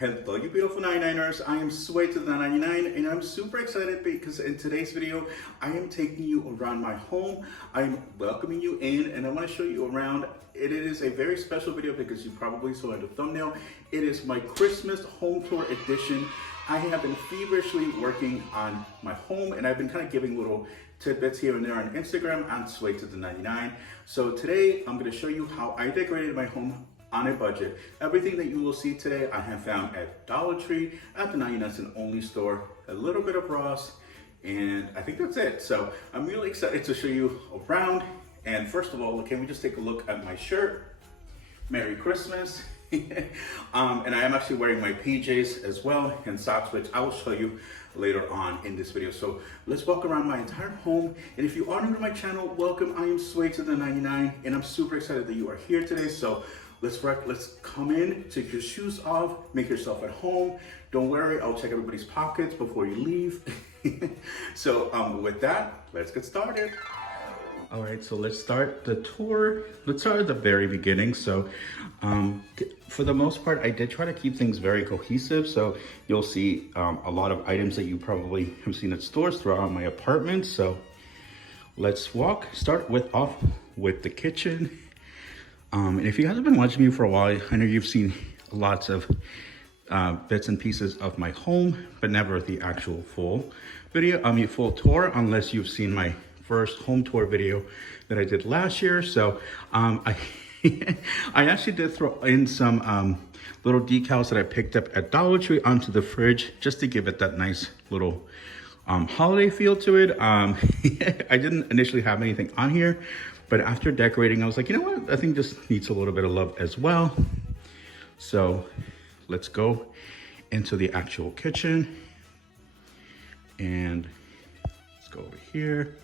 Hello, you beautiful 99ers. I am Sway to the 99, and I'm super excited because in today's video, I am taking you around my home. I'm welcoming you in, and I want to show you around. It is a very special video because you probably saw in the thumbnail. It is my Christmas home tour edition. I have been feverishly working on my home, and I've been kind of giving little tidbits here and there on Instagram on Sway to the 99. So today, I'm going to show you how I decorated my home on a budget. Everything that you will see today, I have found at Dollar Tree, at the 99 cent only store, a little bit of Ross, and I think that's it. So I'm really excited to show you around. And first of all, can we just take a look at my shirt? Merry Christmas. And I am actually wearing my PJs as well and socks, which I will show you later on in this video. So let's walk around my entire home. And if you are new to my channel, welcome. I am Sway to the 99, and I'm super excited that you are here today. So let's come in, take your shoes off, make yourself at home. Don't worry, I'll check everybody's pockets before you leave. So with that, let's get started. All right, so let's start the tour. Let's start at the very beginning. So for the most part, I did try to keep things very cohesive. So you'll see a lot of items that you probably have seen at stores throughout my apartment. So let's start off with the kitchen. And if you guys have been watching me for a while, I know you've seen lots of bits and pieces of my home, but never the actual full video, full tour, unless you've seen my first home tour video that I did last year. So I actually did throw in some little decals that I picked up at Dollar Tree onto the fridge just to give it that nice little holiday feel to it. I didn't initially have anything on here, but after decorating, I was like, you know what? I think this needs a little bit of love as well. So let's go into the actual kitchen. And let's go over here.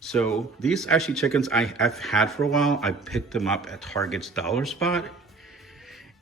So these actually chickens I've had for a while. I picked them up at Target's Dollar Spot.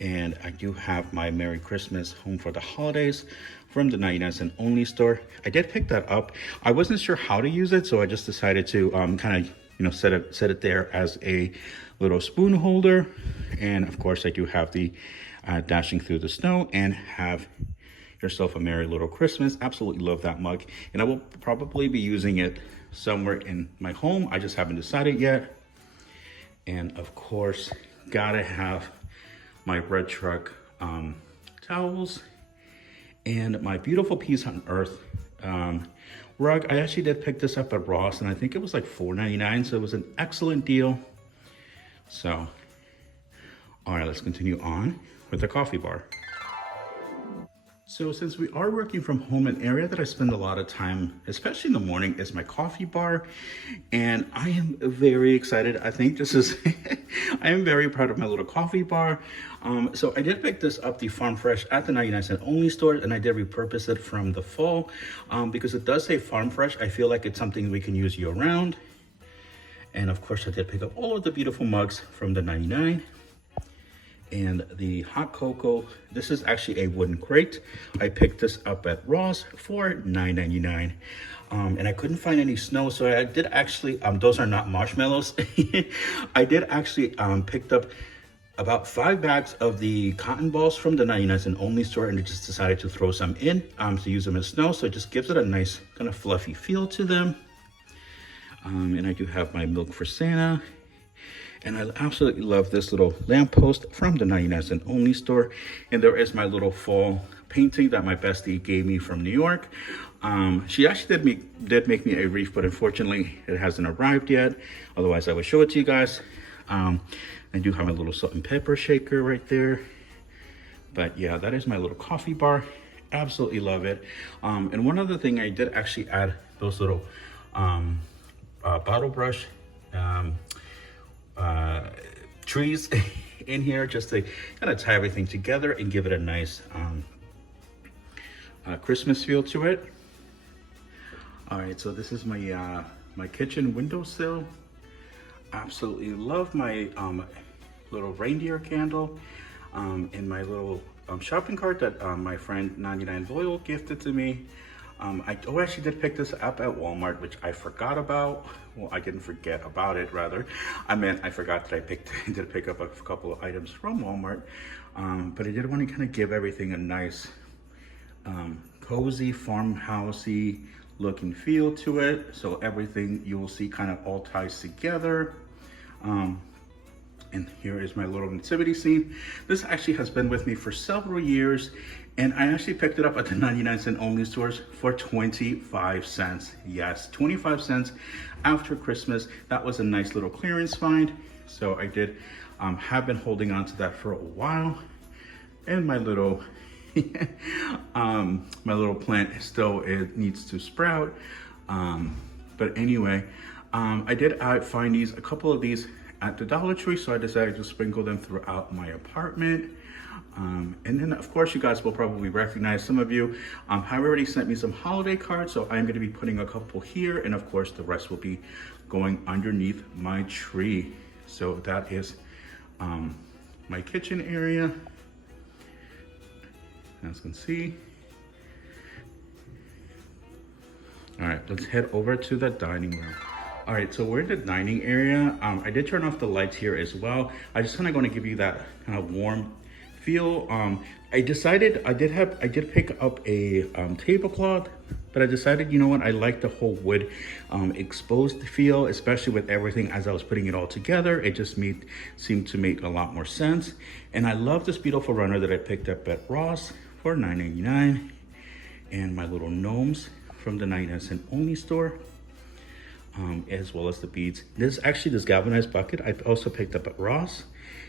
And I do have my Merry Christmas Home for the Holidays from the 99 cent only store. I did pick that up. I wasn't sure how to use it, so I just decided to kind of set it there as a little spoon holder. And of course I do have the Dashing Through the Snow and Have Yourself a Merry Little Christmas. Absolutely love that mug, and I will probably be using it somewhere in my home. I just haven't decided yet. And of course, gotta have my Red Truck towels and my beautiful Peace on Earth rug. I actually did pick this up at Ross, and I think it was like $4.99, so it was an excellent deal. So, all right, let's continue on with the coffee bar. So since we are working from home, an area that I spend a lot of time, especially in the morning, is my coffee bar. And I am very excited. I think this is, I am very proud of my little coffee bar. So I did pick this up, the Farm Fresh, at the 99 cent only store, and I did repurpose it from the fall because it does say Farm Fresh. I feel like it's something we can use year round. And of course, I did pick up all of the beautiful mugs from the 99. And the hot cocoa, this is actually a wooden crate. I picked this up at Ross for $9.99. And I couldn't find any snow, so I did actually, those are not marshmallows. I did actually picked up about 5 bags of the cotton balls from the 99 cent only store, and I just decided to throw some in to use them as snow. So it just gives it a nice kind of fluffy feel to them. And I do have my milk for Santa. And I absolutely love this little lamppost from the 99 cent only store. And there is my little fall painting that my bestie gave me from New York. She actually did make me a wreath, but unfortunately it hasn't arrived yet. Otherwise I would show it to you guys. I do have a little salt and pepper shaker right there. But yeah, that is my little coffee bar. Absolutely love it. And one other thing, I did actually add those little bottle brush trees in here just to kind of tie everything together and give it a nice Christmas feel to it. All right, so this is my my kitchen windowsill. Absolutely love my little reindeer candle and my little shopping cart that my friend 99 Loyal gifted to me. I actually did pick this up at Walmart, which I forgot about. Well, I didn't forget about it, rather. I forgot that I did pick up a couple of items from Walmart. But I did want to kind of give everything a nice, cozy, farmhousey looking feel to it. So everything you will see kind of all ties together. And here is my little nativity scene. This actually has been with me for several years, and I actually picked it up at the 99-cent only stores for 25 cents. Yes, 25 cents after Christmas. That was a nice little clearance find. So I did have been holding on to that for a while. And my little my little plant still, it needs to sprout. But anyway, I did find a couple of these at the Dollar Tree, so I decided to sprinkle them throughout my apartment. And then of course you guys will probably recognize, some of you have already sent me some holiday cards, so I'm going to be putting a couple here, and of course the rest will be going underneath my tree. So that is my kitchen area, as you can see. All right, let's head over to the dining room. All right, so we're in the dining area. I did turn off the lights here as well. I just kind of going to give you that kind of warm feel. I did pick up a tablecloth, but I decided, you know what, I like the whole wood exposed feel, especially with everything as I was putting it all together. It just seemed to make a lot more sense. And I love this beautiful runner that I picked up at Ross for $9.99, and my little gnomes from the 99-cent only store. As well as the beads. This galvanized bucket I also picked up at Ross.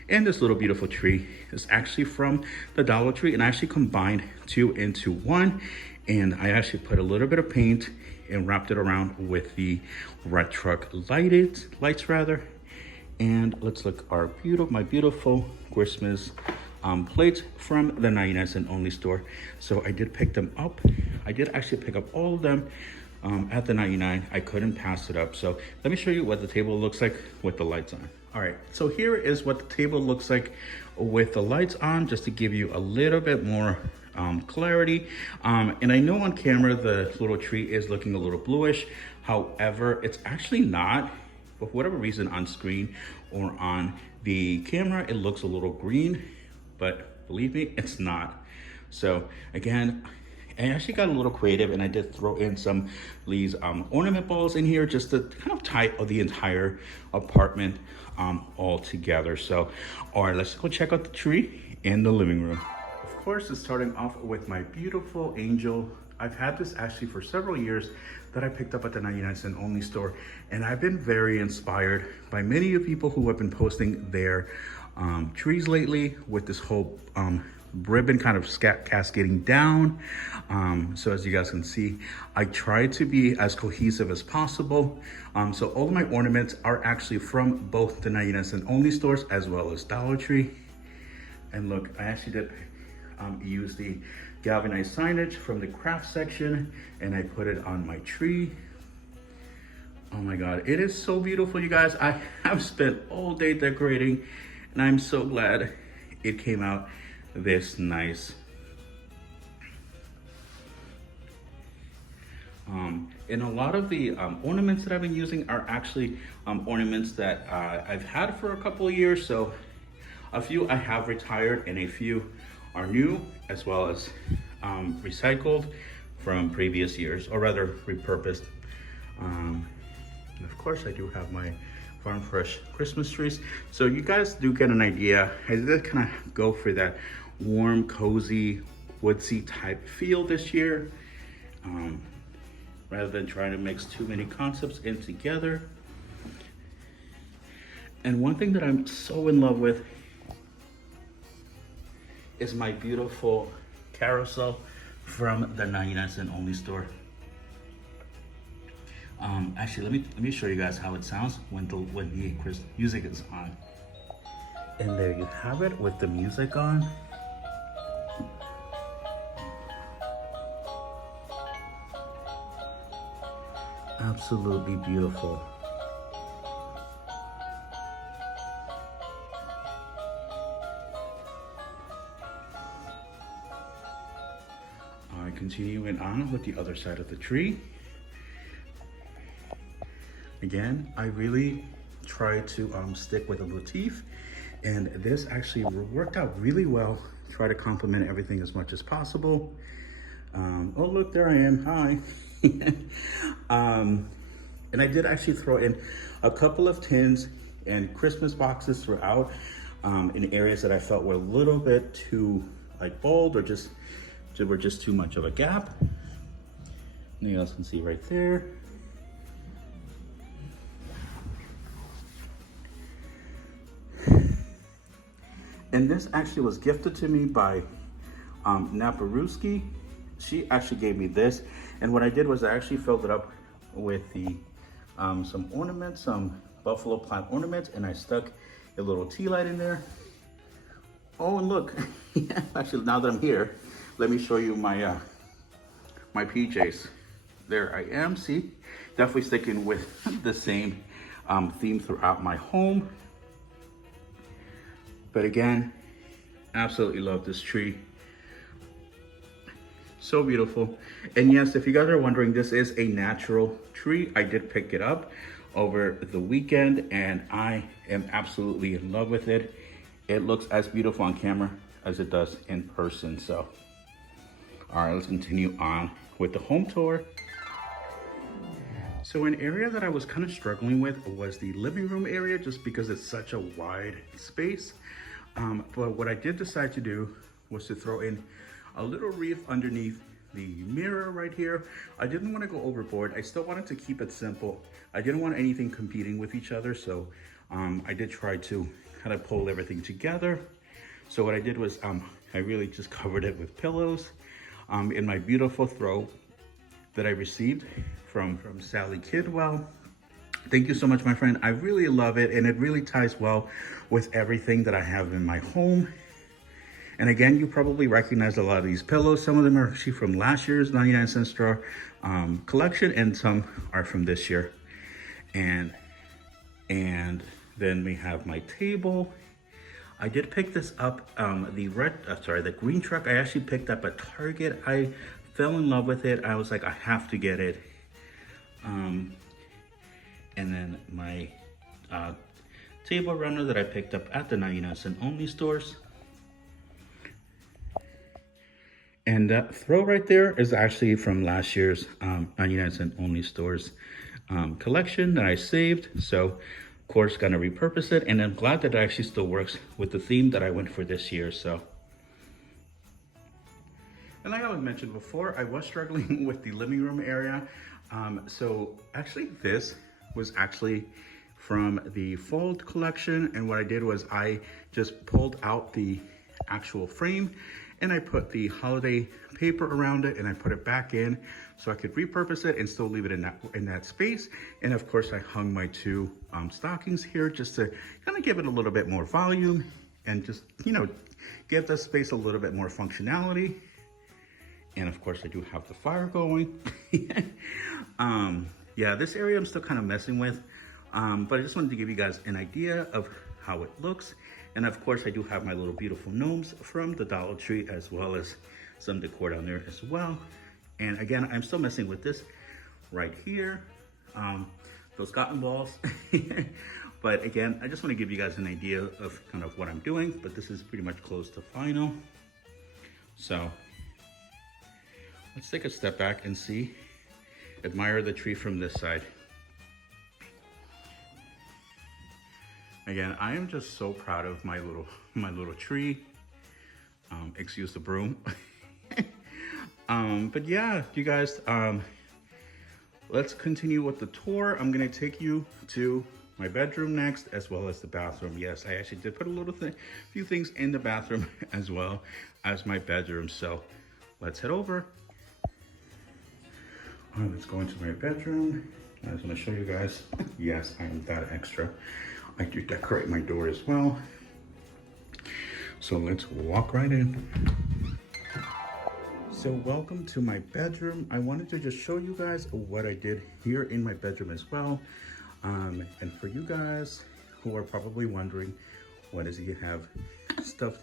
And this little beautiful tree is actually from the Dollar Tree, and I actually combined two into one. And I actually put a little bit of paint and wrapped it around with the red truck lights rather. And let's look my beautiful Christmas plates from the 99-cent only store. So I did pick them up. I did actually pick up all of them at the 99. I couldn't pass it up. So let me show you what the table looks like with the lights on. All right, so here is what the table looks like with the lights on, just to give you a little bit more clarity. And I know on camera the little tree is looking a little bluish. However, it's actually not. For whatever reason, on screen or on the camera, it looks a little green, but believe me, it's not. So again, I actually got a little creative, and I did throw in some these ornament balls in here just to kind of tie the entire apartment all together. So, all right, let's go check out the tree in the living room. Of course, it's starting off with my beautiful angel. I've had this actually for several years, that I picked up at the 99-cent only store, and I've been very inspired by many of the people who have been posting their trees lately with this whole ribbon kind of cascading down. So as you guys can see, I try to be as cohesive as possible. So all of my ornaments are actually from both the 99-cent only stores as well as Dollar Tree. And look, I actually did use the galvanized signage from the craft section, and I put it on my tree. Oh my God, it is so beautiful, you guys. I have spent all day decorating, and I'm so glad it came out this nice. And a lot of the ornaments that I've been using are actually ornaments that I've had for a couple of years. So a few I have retired, and a few are new, as well as recycled from previous years, or rather repurposed. And of course, I do have my Farm Fresh Christmas trees. So you guys do get an idea. I did kind of go for that warm, cozy, woodsy type feel this year, rather than trying to mix too many concepts in together. And one thing that I'm so in love with is my beautiful carousel from the 99-cent only store. Actually, let me show you guys how it sounds when the music is on. And there you have it with the music on. Absolutely beautiful. All right, continuing on with the other side of the tree. Again, I really try to stick with a motif, and this actually worked out really well. Try to complement everything as much as possible. Oh, look, there I am. Hi. And I did actually throw in a couple of tins and Christmas boxes throughout in areas that I felt were a little bit too like bold, or just were just too much of a gap. And you guys can see right there. And this actually was gifted to me by Naparuski. She actually gave me this, and what I did was I actually filled it up with the some ornaments, some buffalo plant ornaments, and I stuck a little tea light in there. Oh, and look, actually, now that I'm here, let me show you my my PJs. There I am. See, definitely sticking with the same theme throughout my home. But again, absolutely love this tree. So beautiful. And yes, if you guys are wondering, this is a natural tree. I did pick it up over the weekend, and I am absolutely in love with it. It looks as beautiful on camera as it does in person. So, all right, let's continue on with the home tour. So an area that I was kind of struggling with was the living room area, just because it's such a wide space. But what I did decide to do was to throw in a little wreath underneath the mirror right here. I didn't want to go overboard. I still wanted to keep it simple. I didn't want anything competing with each other. So I did try to kind of pull everything together. So what I did was I really just covered it with pillows in my beautiful throw that I received from Sally Kidwell. Thank you so much, my friend. I really love it, and it really ties well with everything that I have in my home. And again, you probably recognize a lot of these pillows. Some of them are actually from last year's 99-cent store collection, and some are from this year. And then we have my table. I did pick this up, the green truck. I actually picked up at Target. I fell in love with it. I was like, I have to get it. And then my table runner that I picked up at the 99-cent only stores. And that throw right there is actually from last year's 99-cent only stores collection that I saved. So, of course, gonna repurpose it. And I'm glad that it actually still works with the theme that I went for this year. So, and like I was mentioned before, I was struggling with the living room area. So actually this was actually from the Fold collection. And what I did was I just pulled out the actual frame and I put the holiday paper around it, and I put it back in so I could repurpose it and still leave it in that space. And of course I hung my two stockings here just to kind of give it a little bit more volume and just, you know, give the space a little bit more functionality. And of course I do have the fire going. Yeah, this area I'm still kind of messing with, but I just wanted to give you guys an idea of how it looks. And of course I do have my little beautiful gnomes from the Dollar Tree, as well as some decor down there as well. And again, I'm still messing with this right here, those cotton balls. But again, I just want to give you guys an idea of kind of what I'm doing, but this is pretty much close to final. So let's take a step back and see, admire the tree from this side. Again, I am just so proud of my little tree. Excuse the broom. But yeah, you guys, let's continue with the tour. I'm gonna take you to my bedroom next, as well as the bathroom. Yes, I actually did put a few things in the bathroom as well as my bedroom. So let's head over. All right, let's go into my bedroom. I was gonna show you guys. Yes, I am that extra. I do decorate my door as well. So let's walk right in. So welcome to my bedroom. I wanted to just show you guys what I did here in my bedroom as well. And for you guys who are probably wondering, what does he have stuffed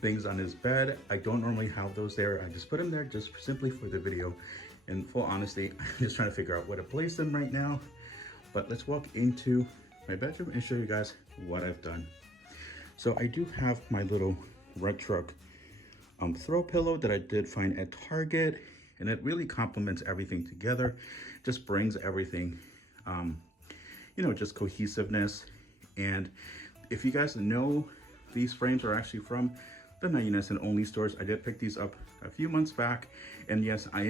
things on his bed. I don't normally have those there. I just put them there just simply for the video. In full honesty, I'm just trying to figure out where to place them right now. But let's walk into my bedroom and show you guys what I've done. So I do have my little Red Truck throw pillow that I did find at Target, and it really complements everything together. Just brings everything, you know, just cohesiveness. And if you guys know, these frames are actually from the 99 cent only stores. I did pick these up a few months back, and yes, I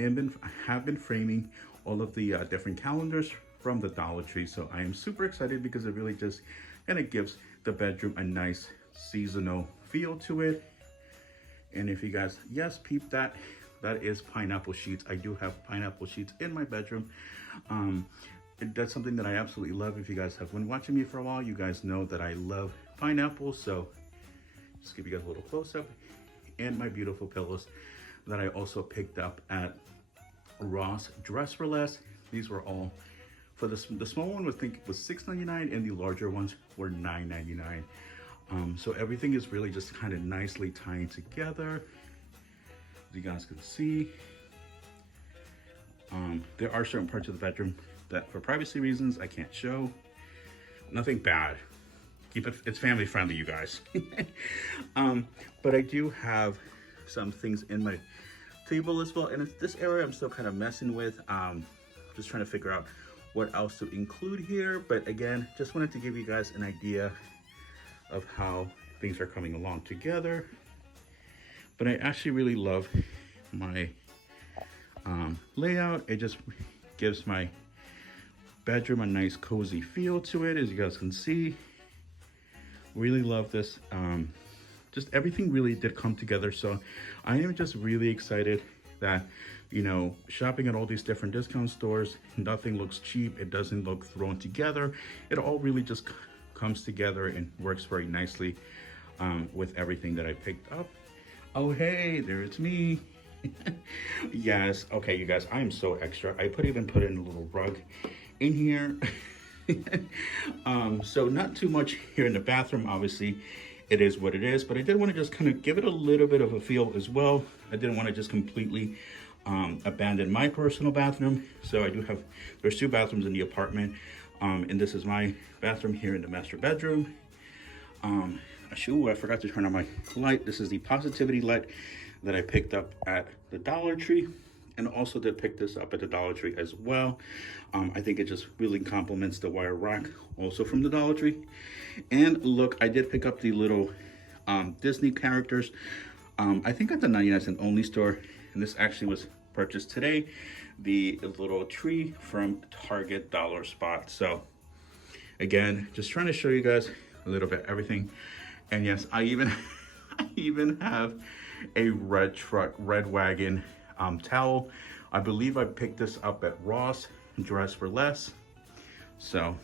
have been framing all of the different calendars from the Dollar Tree. So I am super excited because it really just kind of gives the bedroom a nice seasonal feel to it. And if you guys, yes, peep that, that is pineapple sheets. I do have pineapple sheets in my bedroom. That's something that I absolutely love. If you guys have been watching me for a while, you guys know that I love pineapple. So just give you guys a little close up. And my beautiful pillows that I also picked up at Ross Dress for Less. These were all for the small one was, I think, was $6.99, and the larger ones were $9.99. So everything is really just kind of nicely tying together, as you guys can see. There are certain parts of the bedroom that, for privacy reasons, I can't show. Nothing bad. Keep it, it's family friendly, you guys. But I do have some things in my table as well, and it's this area I'm still kind of messing with. Just trying to figure out what else to include here. But again, just wanted to give you guys an idea of how things are coming along together. But I actually really love my layout. It just gives my bedroom a nice cozy feel to it, as you guys can see. Really love this. Just everything really did come together. So I am just really excited that, you know, shopping at all these different discount stores, nothing looks cheap. It doesn't look thrown together. It all really just comes together and works very nicely with everything that I picked up. Oh, hey, there's me. Yes, okay, you guys, I am so extra. I even put in a little rug in here. So not too much here in the bathroom. Obviously, it is what it is, but I did want to just kind of give it a little bit of a feel as well. I didn't want to just completely abandon my personal bathroom. So I do have, there's 2 bathrooms in the apartment. And this is my bathroom here in the master bedroom. I forgot to turn on my light. This is the Positivity light that I picked up at the Dollar Tree, and also did pick this up at the Dollar Tree as well. I think it just really complements the wire rack, also from the Dollar Tree. And look, I did pick up the little Disney characters, I think at the 99 cent only store, and this actually was purchased today. The little tree from Target dollar spot. So again, just trying to show you guys a little bit everything. And yes, I even have a red wagon towel. I believe I picked this up at Ross Dress for Less. So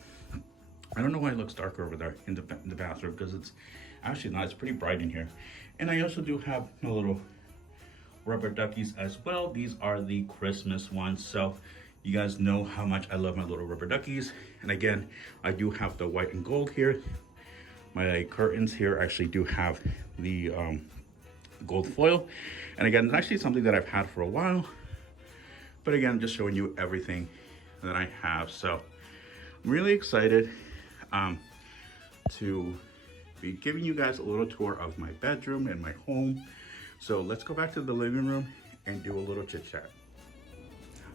I don't know why it looks darker over there in the bathroom, because it's actually not. It's pretty bright in here. And I also do have a little rubber duckies as well. These are the Christmas ones. So you guys know how much I love my little rubber duckies. And again, I do have the white and gold here. My curtains here actually do have the gold foil. And again, it's actually something that I've had for a while. But again, just showing you everything that I have. So I'm really excited to be giving you guys a little tour of my bedroom and my home. So let's go back to the living room and do a little chit chat.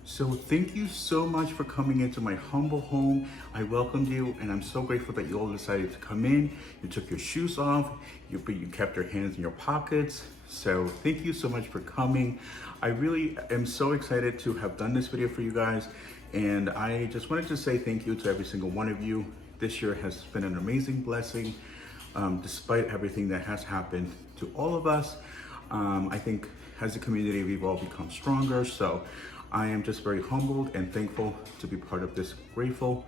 So thank you so much for coming into my humble home. I welcomed you, and I'm so grateful that you all decided to come in. You took your shoes off, you kept your hands in your pockets. So thank you so much for coming. I really am so excited to have done this video for you guys. And I just wanted to say thank you to every single one of you. This year has been an amazing blessing, despite everything that has happened to all of us. I think as a community, we've all become stronger. So I am just very humbled and thankful to be part of this, grateful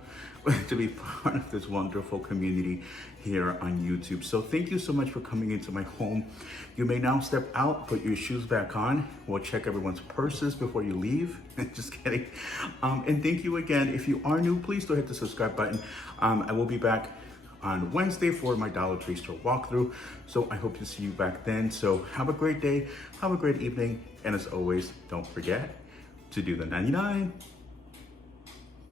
to be part of this wonderful community here on YouTube. So thank you so much for coming into my home. You may now step out, put your shoes back on. We'll check everyone's purses before you leave. Just kidding. And thank you again. If you are new, please do hit the subscribe button. I will be back on Wednesday for my Dollar Tree store walkthrough. So I hope to see you back then. So have a great day, have a great evening, and as always, don't forget to do the 99.